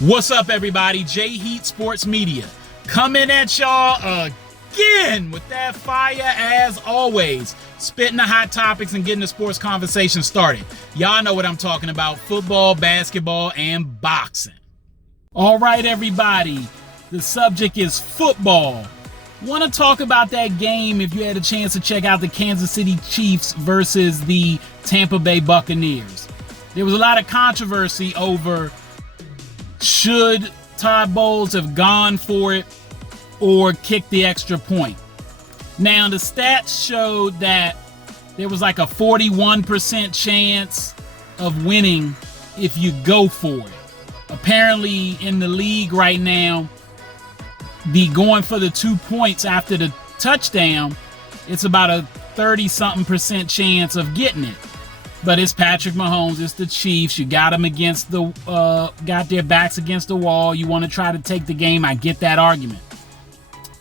What's up, everybody? J Heat Sports Media coming at y'all again with that fire as always. Spitting the hot topics and getting the sports conversation started. Y'all know what I'm talking about: football, basketball, and boxing. All right, everybody. The subject is football. Want to talk about that game if you had a chance to check out the Kansas City Chiefs versus the Tampa Bay Buccaneers. There was a lot of controversy over should Todd Bowles have gone for it or kicked the extra point. Now, the stats showed that there was like a 41% chance of winning if you go for it. Apparently, in the league right now, the going for the 2 points after the touchdown, it's about a 30-something% chance of getting it. But it's Patrick Mahomes, it's the Chiefs. You got them against the, got their backs against the wall. You want to try to take the game. I get that argument.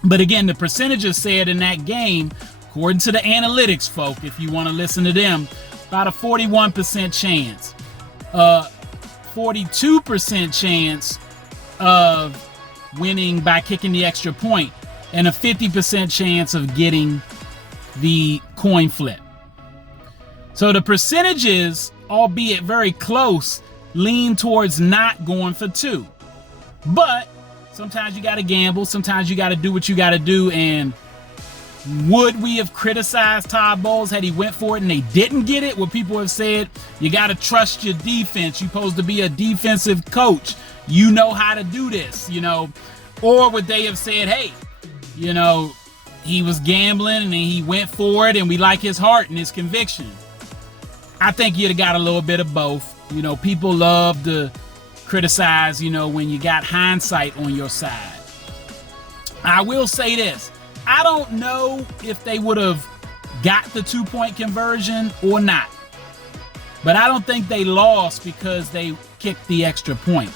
But again, the percentages said in that game, according to the analytics folk, if you want to listen to them, about a 41% chance. 42% chance of winning by kicking the extra point, and a 50% chance of getting the coin flip. So the percentages, albeit very close, lean towards not going for two. But sometimes you got to gamble. Sometimes you got to do what you got to do. And would we have criticized Todd Bowles had he went for it and they didn't get it? Where people have said, you got to trust your defense. You're supposed to be a defensive coach. You know how to do this, you know. Or would they have said, hey, you know, he was gambling and he went for it and we like his heart and his conviction. I think you'd have got a little bit of both. You know, people love to criticize, you know, when you got hindsight on your side. I will say this. I don't know if they would have got the 2-point conversion or not. But I don't think they lost because they kicked the extra point.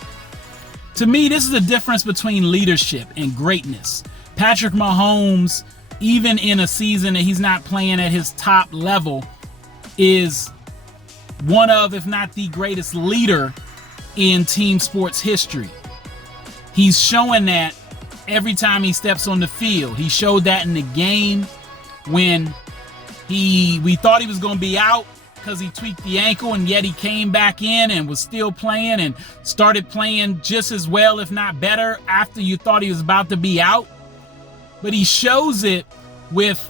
To me, this is the difference between leadership and greatness. Patrick Mahomes, even in a season that he's not playing at his top level, is one of, if not the greatest leader in team sports history. He's showing that every time he steps on the field. He showed that in the game when we thought he was going to be out because he tweaked the ankle, and yet he came back in and was still playing and started playing just as well, if not better, after you thought he was about to be out. But he shows it with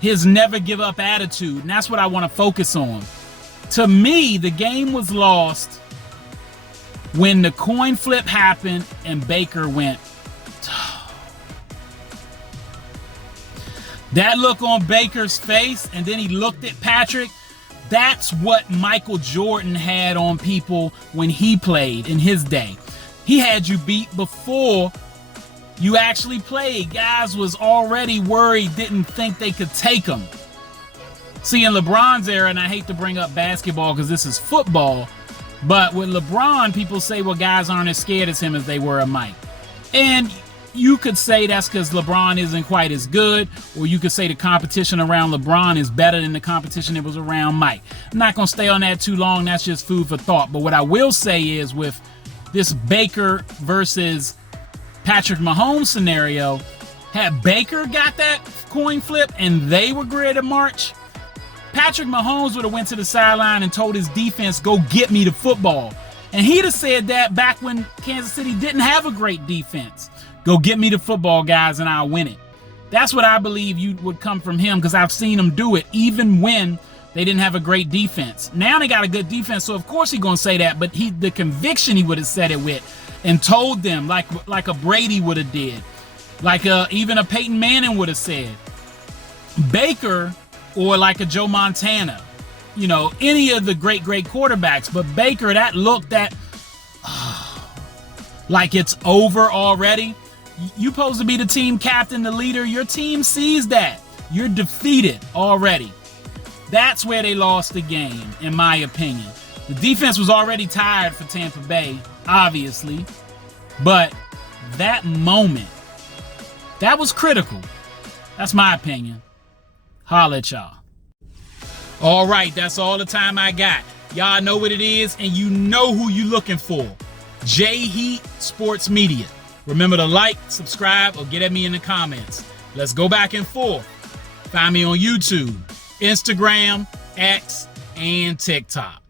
his never give up attitude, and that's what I want to focus on. To me, the game was lost when the coin flip happened and Baker went. That look on Baker's face, and then he looked at Patrick. That's what Michael Jordan had on people when he played in his day. He had you beat before you actually played. Guys was already worried, didn't think they could take him. See, in LeBron's era, and I hate to bring up basketball because this is football, but with LeBron, people say, well, guys aren't as scared as him as they were of Mike. And you could say that's because LeBron isn't quite as good, or you could say the competition around LeBron is better than the competition that was around Mike. I'm not going to stay on that too long. That's just food for thought. But what I will say is with this Baker versus Patrick Mahomes scenario, had Baker got that coin flip and they were great at March, Patrick Mahomes would have went to the sideline and told his defense, go get me the football. And he'd have said that back when Kansas City didn't have a great defense. Go get me the football, guys, and I'll win it. That's what I believe you would come from him, because I've seen him do it even when they didn't have a great defense. Now they got a good defense, so of course he's going to say that, but the conviction he would have said it with and told them like a Brady would have did, like even a Peyton Manning would have said. Baker, or like a Joe Montana, you know, any of the great quarterbacks. But Baker, that look that like it's over already. You supposed to be the team captain, the leader. Your team sees that. You're defeated already. That's where they lost the game, in my opinion. The defense was already tired for Tampa Bay, obviously. But that moment, that was critical. That's my opinion. Holla at y'all. All right, that's all the time I got. Y'all know what it is, and you know who you looking for. J Heat Sports Media. Remember to like, subscribe, or get at me in the comments. Let's go back and forth. Find me on YouTube, Instagram, X, and TikTok.